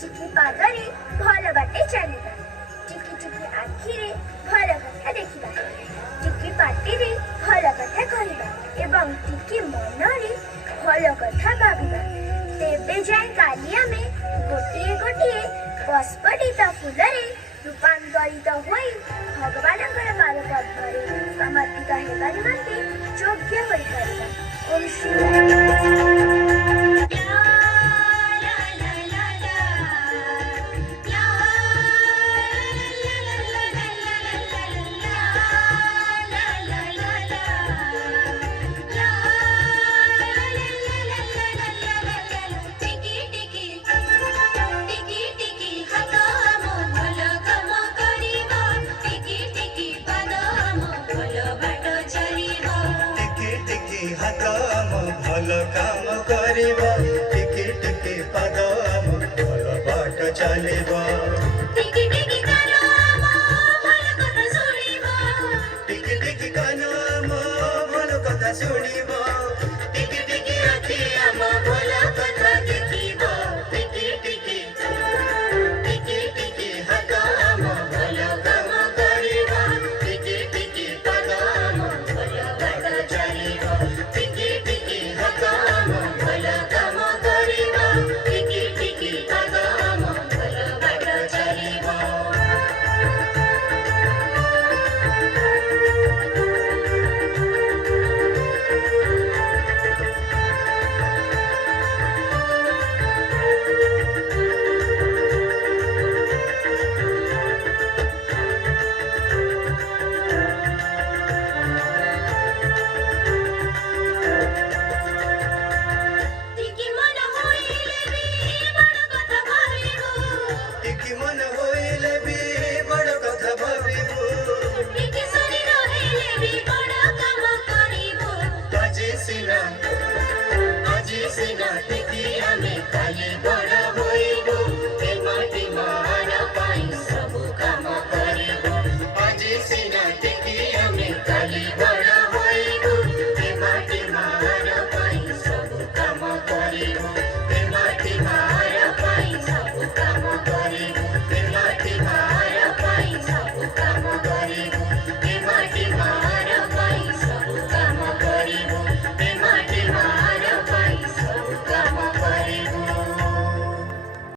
ଟିକି ପାଦରେ ଭଲ ବାଟେ ଚାଲିବା, ଟିକି ଟିକି ଆଖିରେ ଭଲ କଥା ଦେଖିବା, ଟିକି ପାଟିରେ ଭଲ କଥା କହିବା ଏବଂ ଟିକି ମନରେ ଭଲ କଥା ଭାବିବା। ତେବେ ଯାଏ କାଲି ଆମେ ଗୋଟିଏ ଗୋଟିଏ ପୁଷ୍ପଟିତ ଫୁଲରେ ରୂପାନ୍ତରିତ ହୋଇ ଭଗବାନଙ୍କର ପାଦପଦ୍ମରେ ସମର୍ପିତ ହେବା ନିମନ୍ତେ ଯୋଗ୍ୟ ହୋଇପାରିବା। ଓମ୍ ଶ୍ରୀ ଭଲ କାମ କରିବ, ଟିକି ଟିକି ପାଦ ଆମ ଭଲ ବାଟ ଚାଲିବ।